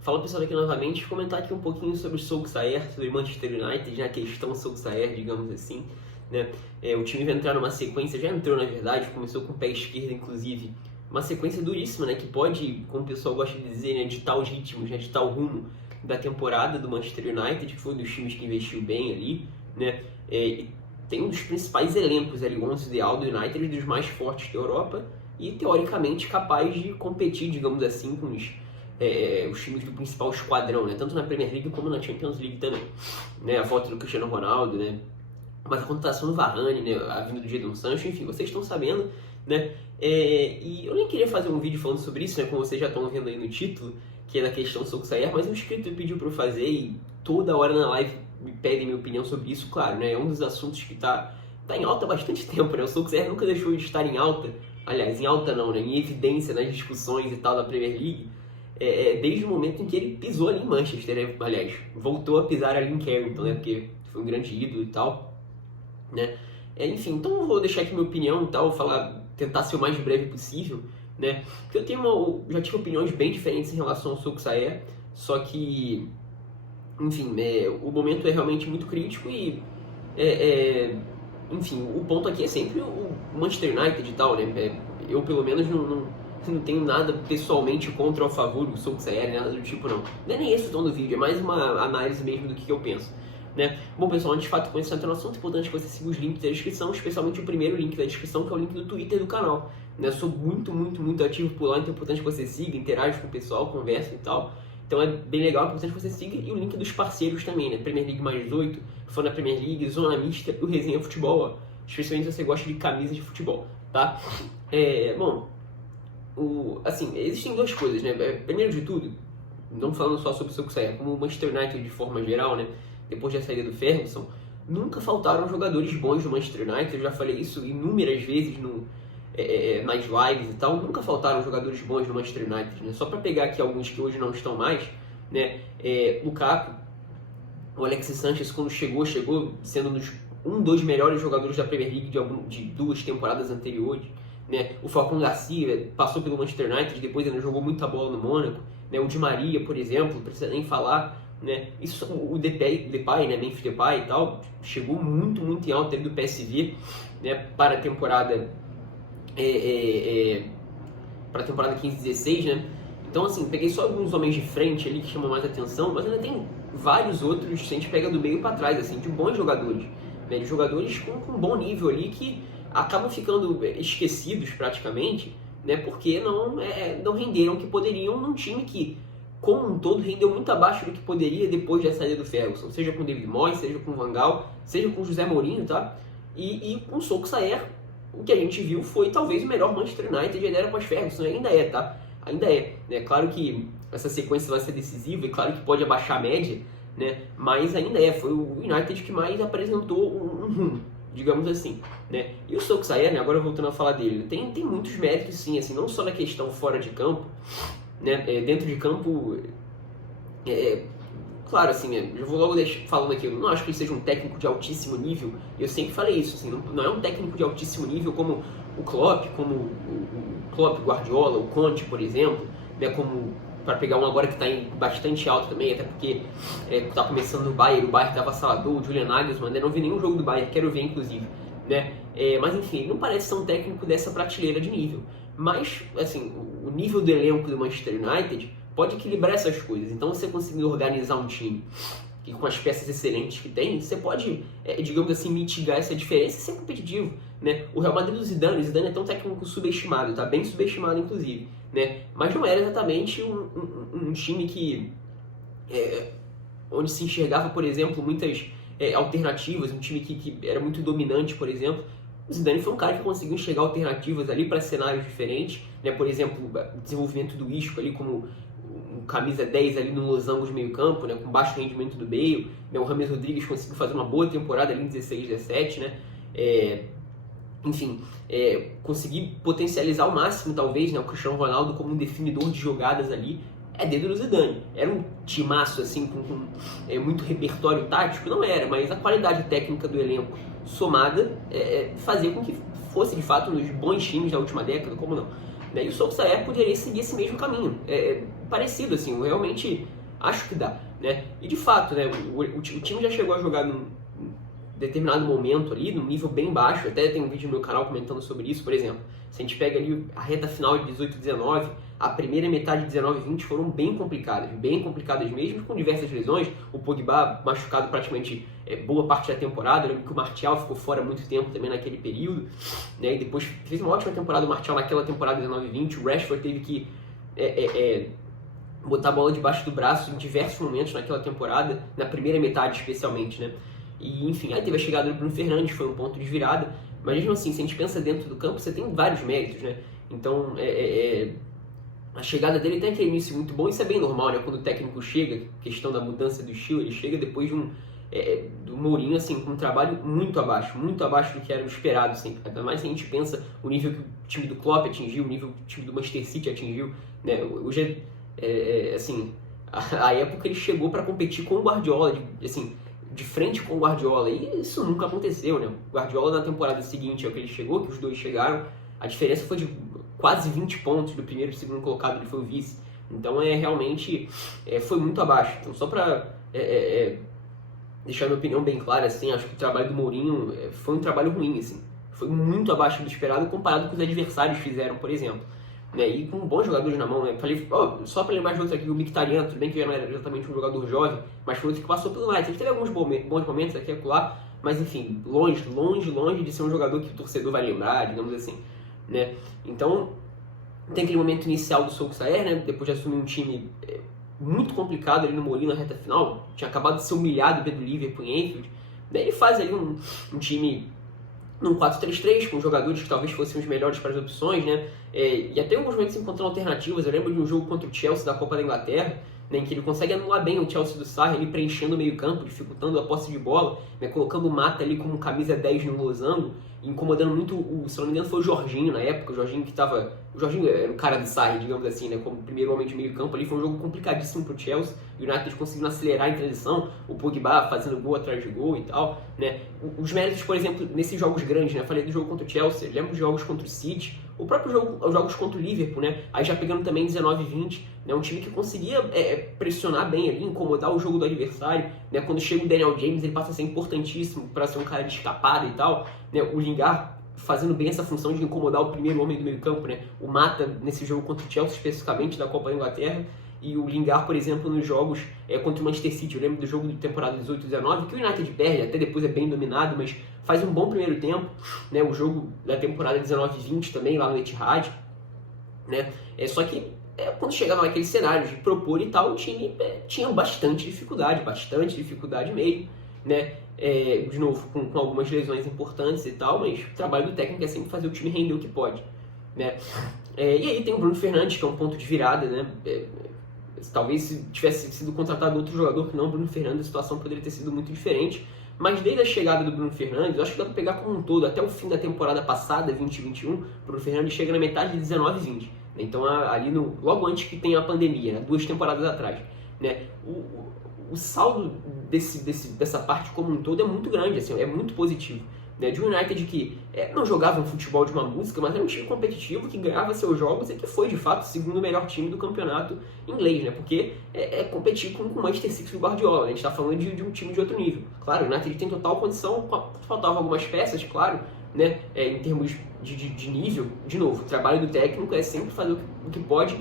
Fala pessoal aqui novamente, comentar aqui um pouquinho sobre o Solskjaer, sobre Manchester United, na questão Solskjaer, digamos assim, né? O time vai entrar numa sequência, já entrou na verdade, começou com o pé esquerdo inclusive, uma sequência duríssima, né? Que pode, como o pessoal gosta de dizer, né, ditar os ritmos, né, ditar o rumo da temporada do Manchester United, que foi um dos times que investiu bem ali, né? E tem um dos principais elencos ali, o 11 ideal do United, dos mais fortes da Europa e teoricamente capaz de competir, digamos assim, com os times do principal esquadrão, né? Tanto na Premier League como na Champions League também, né? A volta do Cristiano Ronaldo, né? Mas a contratação do Varane, né? A vinda do Jadon Sancho, enfim, vocês estão sabendo, né? E eu nem queria fazer um vídeo falando sobre isso, né? Como vocês já estão vendo aí no título, que é da questão Solskjaer, mas um inscrito pediu para eu fazer e toda hora na live me pedem minha opinião sobre isso, claro, né? É um dos assuntos que tá em alta há bastante tempo, né? O Solskjaer nunca deixou de estar em alta, aliás, em alta não, né? Em evidência nas discussões e tal da Premier League, desde o momento em que ele pisou ali em Manchester, né? Aliás, voltou a pisar ali em Carrington, né? Porque foi um grande ídolo e tal, né? Enfim, então eu vou deixar aqui minha opinião e tal, tentar ser o mais breve possível, né? Porque já tive opiniões bem diferentes em relação ao Solskjaer, só que, enfim, o momento é realmente muito crítico e, enfim, o ponto aqui é sempre o Manchester United e tal, né? Eu, pelo menos, não tenho nada pessoalmente contra ou a favor do Solskjaer, nada do tipo, não. Não é nem esse o tom do vídeo, é mais uma análise mesmo do que eu penso, né? Bom, pessoal, antes de fato começar a entrar no assunto, é importante que você siga os links da descrição, especialmente o primeiro link da descrição, que é o link do Twitter do canal, né? Eu sou muito ativo por lá, então é importante que você siga, interage com o pessoal, converse e tal. Então é bem legal, é importante que você siga, e o link dos parceiros também, né? Premier League mais 18, fã da Premier League, Zona Mista e o Resenha Futebol, ó. Especialmente se você gosta de camisa de futebol, tá? Bom, assim, existem duas coisas, né? Primeiro de tudo, não falando só sobre o Solskjaer, como o Manchester United de forma geral, né? Depois da saída do Ferguson, nunca faltaram jogadores bons do Manchester United, eu já falei isso inúmeras vezes nas lives e tal, nunca faltaram jogadores bons do Manchester United, né? Só para pegar aqui alguns que hoje não estão mais, né? Lukaku, o Alexis Sanchez, quando chegou sendo um dos melhores jogadores da Premier League de duas temporadas anteriores, né? O Falcão Garcia passou pelo Manchester United, depois ainda jogou muita bola no Mônaco, né? O Di Maria, por exemplo, não precisa nem falar, né? Isso, o Depay, né? Memphis Depay e tal, chegou muito em alta do PSV, né? Para a temporada para a temporada 15-16, né? Então, assim, peguei só alguns homens de frente ali que chamam mais atenção, mas ainda tem vários outros, se a gente pega do meio para trás, assim, de bons jogadores, né? De jogadores com bom nível ali que acabam ficando esquecidos praticamente, né? Porque não renderam o que poderiam num time que, como um todo, rendeu muito abaixo do que poderia depois da saída do Ferguson, seja com o David Moyes, seja com o Van Gaal, seja com o José Mourinho, tá? E com o Solskjaer, o que a gente viu foi talvez o melhor Manchester United ainda era pós-Ferguson, ainda é, tá? Ainda é. É claro que essa sequência vai ser decisiva, e claro que pode abaixar a média, né? Mas ainda foi o United que mais apresentou um rumo, digamos assim, né? E o Solskjaer, né, agora voltando a falar dele, tem muitos méritos sim, assim, não só na questão fora de campo, né? Dentro de campo, claro, assim, eu vou logo falando aqui, eu não acho que ele seja um técnico de altíssimo nível, eu sempre falei isso, assim, não é um técnico de altíssimo nível como o Klopp, Guardiola, o Conte, por exemplo, né, como, para pegar um agora que está em bastante alto também, até porque está começando o Bayern está avassalador, o Julian Nagelsmann, né, não vi nenhum jogo do Bayern, quero ver inclusive, né, mas enfim, ele não parece ser um técnico dessa prateleira de nível, mas, assim, o nível do elenco do Manchester United pode equilibrar essas coisas. Então, você conseguir organizar um time que, com as peças excelentes que tem, você pode, digamos assim, mitigar essa diferença e ser competitivo, né? O Real Madrid do Zidane é tão técnico subestimado, tá bem subestimado, inclusive, né? Mas não era exatamente um time que onde se enxergava, por exemplo, muitas alternativas, um time que era muito dominante, por exemplo. O Zidane foi um cara que conseguiu enxergar alternativas ali para cenários diferentes, né? Por exemplo, o desenvolvimento do Isco ali como um camisa 10 ali no losango de meio campo, né? Com baixo rendimento do Bale, né? O James Rodrigues conseguiu fazer uma boa temporada ali em 16-17, né? Enfim, conseguir potencializar ao máximo, talvez, né? O Cristiano Ronaldo como um definidor de jogadas ali, dedo do Zidane. Era um timaço, assim, com muito repertório tático? Não era, mas a qualidade técnica do elenco somada fazia com que fosse, de fato, um dos bons times da última década, como não, né? E o Solskjaer poderia seguir esse mesmo caminho, parecido assim, eu realmente acho que dá, né? E de fato, né, o time já chegou a jogar num determinado momento ali, num nível bem baixo, até tem um vídeo no meu canal comentando sobre isso, por exemplo, se a gente pega ali a reta final de 18-19, a primeira metade de 19-20 foram bem complicadas mesmo, com diversas lesões, o Pogba machucado praticamente boa parte da temporada, eu lembro que o Martial ficou fora muito tempo também naquele período, né, e depois fez uma ótima temporada o Martial naquela temporada 19-20, o Rashford teve que botar a bola debaixo do braço em diversos momentos naquela temporada, na primeira metade especialmente, né, e enfim, aí teve a chegada do Bruno Fernandes, foi um ponto de virada, mas mesmo assim, se a gente pensa dentro do campo, você tem vários méritos, né, então a chegada dele tem aquele início muito bom, isso é bem normal, né? Quando o técnico chega, questão da mudança do estilo, ele chega depois de do Mourinho, assim, com um trabalho muito abaixo do que era o esperado, assim. Ainda mais se a gente pensa o nível que o time do Klopp atingiu, o nível que o time do Manchester City atingiu, né? Hoje, assim, a época ele chegou para competir com o Guardiola, de frente com o Guardiola, e isso nunca aconteceu, né? O Guardiola na temporada seguinte ao que ele chegou, que os dois chegaram, a diferença foi de quase 20 pontos do primeiro e segundo colocado, ele foi o vice. Então, realmente, foi muito abaixo. Então, só para deixar minha opinião bem clara, assim, acho que o trabalho do Mourinho foi um trabalho ruim, assim. Foi muito abaixo do esperado comparado com os adversários fizeram, por exemplo. Né? E com bons jogadores na mão, né? Falei, só para lembrar de outro aqui, o Mkhitaryan, tudo bem que ele não era exatamente um jogador jovem, mas foi outro que passou pelo United. Teve alguns bons momentos aqui e acolá, mas enfim, longe de ser um jogador que o torcedor vai lembrar, digamos assim. Né? Então, tem aquele momento inicial do Solskjaer, né? Depois de assumir um time muito complicado ali no Mourinho na reta final, tinha acabado de ser humilhado pelo Liverpool em Anfield, daí ele faz ali um time num 4-3-3, com jogadores que talvez fossem os melhores para as opções, né? E até em alguns momentos encontrando alternativas. Eu lembro de um jogo contra o Chelsea da Copa da Inglaterra, né, em que ele consegue anular bem o Chelsea do Sarri, ali preenchendo o meio campo, dificultando a posse de bola, né, colocando o Mata ali como camisa 10 no losango, incomodando muito, se não me engano foi o Jorginho na época, o Jorginho era o cara do Sarri, digamos assim, né, como primeiro homem de meio campo ali. Foi um jogo complicadíssimo pro Chelsea, o United conseguindo acelerar em transição, o Pogba fazendo gol atrás de gol e tal, né. Os méritos, por exemplo, nesses jogos grandes, né, falei do jogo contra o Chelsea, lembro de jogos contra o City, o próprio jogo, os jogos contra o Liverpool, né, aí já pegando também 19-20, né, um time que conseguia pressionar bem ali, incomodar o jogo do adversário, né, quando chega o Daniel James, ele passa a ser importantíssimo para ser um cara de escapada e tal, né, o Lingard fazendo bem essa função de incomodar o primeiro homem do meio campo, né, o Mata nesse jogo contra o Chelsea especificamente da Copa da Inglaterra, e o Lingard, por exemplo, nos jogos contra o Manchester City. Eu lembro do jogo de temporada 18-19, que o United perde, até depois é bem dominado, mas faz um bom primeiro tempo, né, o jogo da temporada 19-20 também, lá no Etihad, né, só que quando chegava naquele cenário de propor e tal, o time tinha bastante dificuldade mesmo, né, de novo, com algumas lesões importantes e tal, mas o trabalho do técnico é sempre fazer o time render o que pode, né. E aí tem o Bruno Fernandes, que é um ponto de virada, né, talvez se tivesse sido contratado outro jogador que não o Bruno Fernandes, a situação poderia ter sido muito diferente, mas desde a chegada do Bruno Fernandes, eu acho que dá para pegar como um todo, até o fim da temporada passada, 2021, o Bruno Fernandes chega na metade de 19-20, né? Então ali logo antes que tenha a pandemia, né? 2 temporadas atrás, né? O saldo dessa parte como um todo é muito grande, assim, é muito positivo, né? De um United que não jogava um futebol de uma música, mas era um time competitivo que ganhava seus jogos e que foi de fato o segundo melhor time do campeonato inglês, né? Porque competir com o Manchester City do Guardiola, né? A gente está falando de um time de outro nível. Claro, o United tem total condição, faltavam algumas peças, claro, né? Em termos de nível. De novo, o trabalho do técnico é sempre fazer o que pode,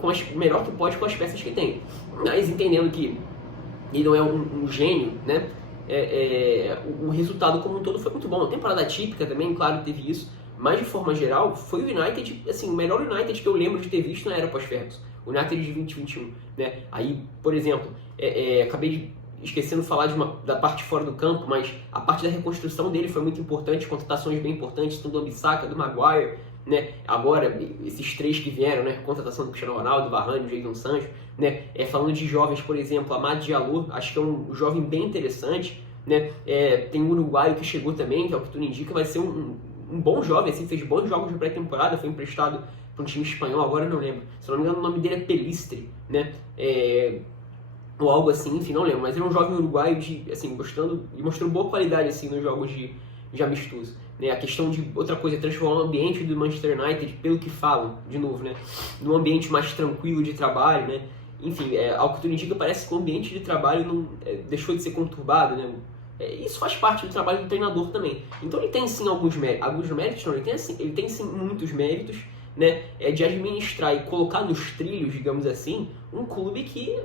o melhor que pode com as peças que tem, mas entendendo que ele não é um gênio, né? O resultado como um todo foi muito bom. A temporada típica também, claro, teve isso, mas de forma geral foi o United, assim, o melhor United que eu lembro de ter visto na era pós-Ferguson, o United de 2021, né? Aí, por exemplo, acabei esquecendo de falar da parte fora do campo, mas a parte da reconstrução dele foi muito importante, contratações bem importantes, tanto do Ambissaca, do Maguire, né? Agora, esses 3 que vieram, né? Contratação do Cristiano Ronaldo, do Varane, do Jadon Sancho, né? Falando de jovens, por exemplo, Amad Diallo, acho que é um jovem bem interessante, né? Tem um uruguaio que chegou também, que é o que tudo indica, vai ser um bom jovem, assim, fez bons jogos de pré-temporada, foi emprestado para um time espanhol, agora eu não lembro, se não me engano o nome dele é Pelistri, né? Ou algo assim, enfim, não lembro, mas ele é um jovem uruguaio assim, gostando, e mostrou boa qualidade assim, nos jogos de de amistoso. Né? A questão de outra coisa é transformar o ambiente do Manchester United, pelo que falam, de novo, né? Num ambiente mais tranquilo de trabalho, né? Enfim, ao que tudo indica, parece que o ambiente de trabalho não deixou de ser conturbado, né? Isso faz parte do trabalho do treinador também. Então ele tem sim alguns méritos, não, ele tem sim muitos méritos, né? De administrar e colocar nos trilhos, digamos assim, um clube que,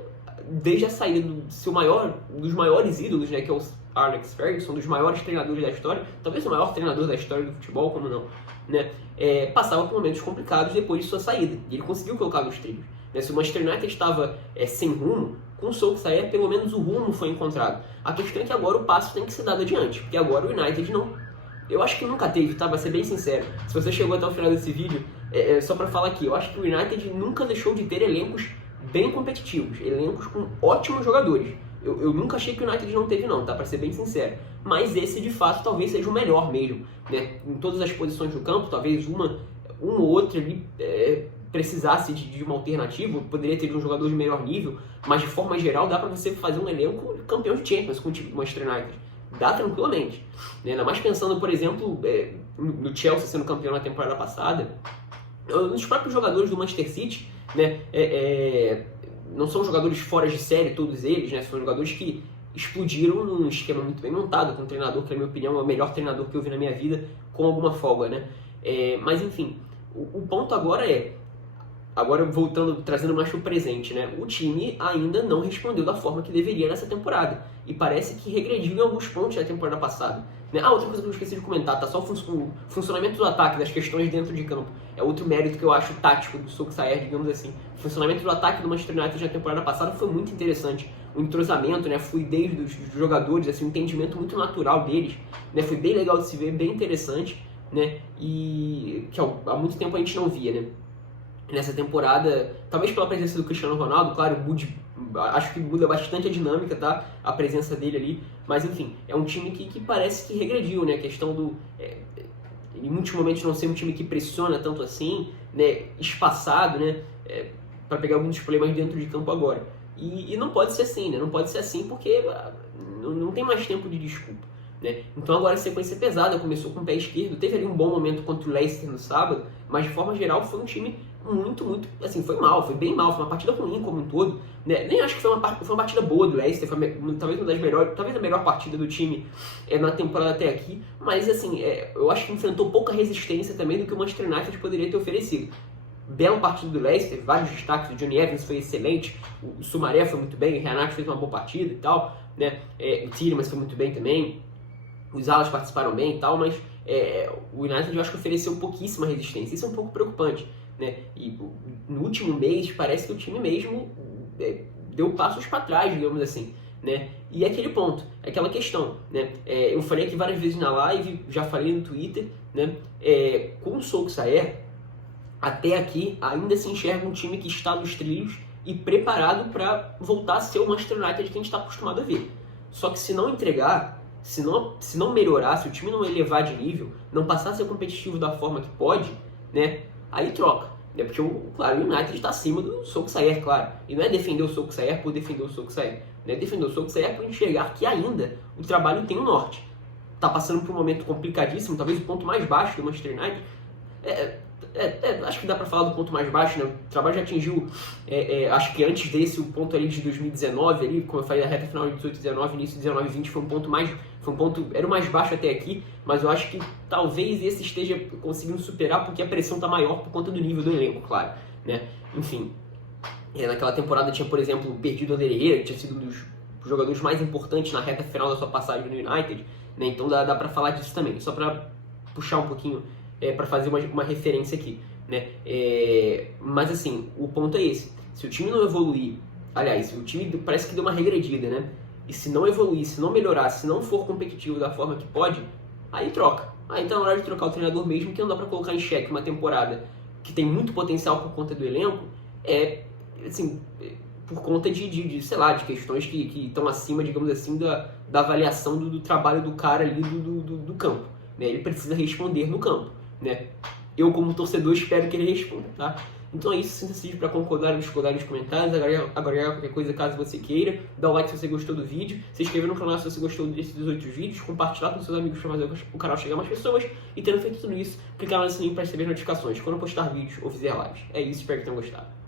desde a saída dos maiores ídolos, né? Que é o Alex Ferguson, dos maiores treinadores da história, talvez o maior treinador da história do futebol, como não, né? Passava por momentos complicados depois de sua saída, e ele conseguiu colocar nos trilhos. Né? Se o Manchester United estava sem rumo, com o Solskjaer, pelo menos o rumo foi encontrado. A questão é que agora o passo tem que ser dado adiante, porque agora o United não... Eu acho que nunca teve, tá? Vai ser bem sincero. Se você chegou até o final desse vídeo, só pra falar aqui, eu acho que o United nunca deixou de ter elencos bem competitivos, elencos com ótimos jogadores. Eu nunca achei que o United não teve não, tá? Pra ser bem sincero. Mas esse, de fato, talvez seja o melhor mesmo. Né? Em todas as posições do campo, talvez uma ou outra ali precisasse de uma alternativa, poderia ter um jogador de melhor nível, mas de forma geral dá pra você fazer um elenco campeão de Champions com o time do Manchester United. Dá tranquilamente. Né? Ainda mais pensando, por exemplo, no Chelsea sendo campeão na temporada passada, nos próprios jogadores do Manchester City, né? Não são jogadores fora de série, todos eles, né? São jogadores que explodiram num esquema muito bem montado, com um treinador que, na minha opinião, é o melhor treinador que eu vi na minha vida, com alguma folga, né? Mas, enfim, o ponto agora voltando, trazendo mais para o presente, né? O time ainda não respondeu da forma que deveria nessa temporada, e parece que regrediu em alguns pontos da temporada passada. Né? Outra coisa que eu esqueci de comentar, tá? Só o funcionamento do ataque, das questões dentro de campo. É outro mérito que eu acho tático do Solskjaer, digamos assim. O funcionamento do ataque do Manchester United na temporada passada foi muito interessante. O entrosamento, né, a fluidez dos jogadores, assim, o entendimento muito natural deles, né, foi bem legal de se ver, bem interessante, né, e que há muito tempo a gente não via, né. Nessa temporada, talvez pela presença do Cristiano Ronaldo, claro, acho que muda bastante a dinâmica, tá? A presença dele ali, mas enfim, é um time que parece que regrediu, né? A questão do... em muitos momentos não ser um time que pressiona tanto assim, né? Espaçado, né? Para pegar alguns problemas dentro de campo agora. E não pode ser assim, né? Não pode ser assim porque não tem mais tempo de desculpa. Né? Então agora a sequência pesada, começou com o pé esquerdo, teve ali um bom momento contra o Leicester no sábado, mas de forma geral foi um time muito, assim, foi bem mal, foi uma partida ruim como um todo, né? Nem acho que foi uma partida boa do Leicester, foi talvez uma das melhores, talvez a melhor partida do time na temporada até aqui, mas assim, eu acho que enfrentou pouca resistência também do que o Manchester United poderia ter oferecido. Bela partida do Leicester, vários destaques, o Johnny Evans foi excelente, o Soumaré foi muito bem, o Renato fez uma boa partida e tal, né? O Tielemans foi muito bem também, os alas participaram bem e tal, mas o United eu acho que ofereceu pouquíssima resistência. Isso é um pouco preocupante, né? E no último mês parece que o time mesmo deu passos para trás, digamos assim, né? E é aquele ponto, é aquela questão, né? Eu falei aqui várias vezes na live, já falei no Twitter, né? Com o Solskjaer, até aqui ainda se enxerga um time que está nos trilhos e preparado para voltar a ser o Manchester United que a gente está acostumado a ver. Só que se não entregar, se não melhorar, se o time não elevar de nível, não passar a ser competitivo da forma que pode, né, aí troca. Né, porque, claro, o United está acima do Solskjaer, claro. E não é defender o Solskjaer por defender o Solskjaer. Né, defender o Solskjaer por enxergar que ainda o trabalho tem um norte. Está passando por um momento complicadíssimo, talvez o ponto mais baixo do Manchester United. Acho que dá pra falar do ponto mais baixo, né? O trabalho já atingiu, acho que antes desse, o ponto ali de 2019, ali, como eu falei, a reta final de 18, 19, início de 19 e 20 era o mais baixo até aqui, mas eu acho que talvez esse esteja conseguindo superar porque a pressão tá maior por conta do nível do elenco, claro, né? Enfim, naquela temporada tinha, por exemplo, perdido o Ander Herrera, que tinha sido um dos jogadores mais importantes na reta final da sua passagem no United, né? Então dá pra falar disso também, só pra puxar um pouquinho, para fazer uma referência aqui, né? Mas assim, o ponto é esse. Se o time não evoluir, aliás, o time parece que deu uma regredida, né? E se não evoluir, se não melhorar, se não for competitivo da forma que pode, aí troca. Aí tá na hora de trocar o treinador mesmo, que não dá pra colocar em xeque uma temporada que tem muito potencial por conta do elenco, assim, por conta sei lá, de questões que estão acima, digamos assim, da avaliação do trabalho do cara ali do campo. Né? Ele precisa responder no campo. Né? Eu, como torcedor, espero que ele responda, tá? Então é isso, sinta-se livre para concordar ou discordar nos comentários, agregar qualquer coisa caso você queira, dar o like se você gostou do vídeo, se inscrever no canal se você gostou desses outros vídeos, compartilhar com seus amigos para fazer o canal chegar a mais pessoas, e tendo feito tudo isso, clicar no sininho para receber notificações quando eu postar vídeos ou fizer lives. É isso, espero que tenham gostado.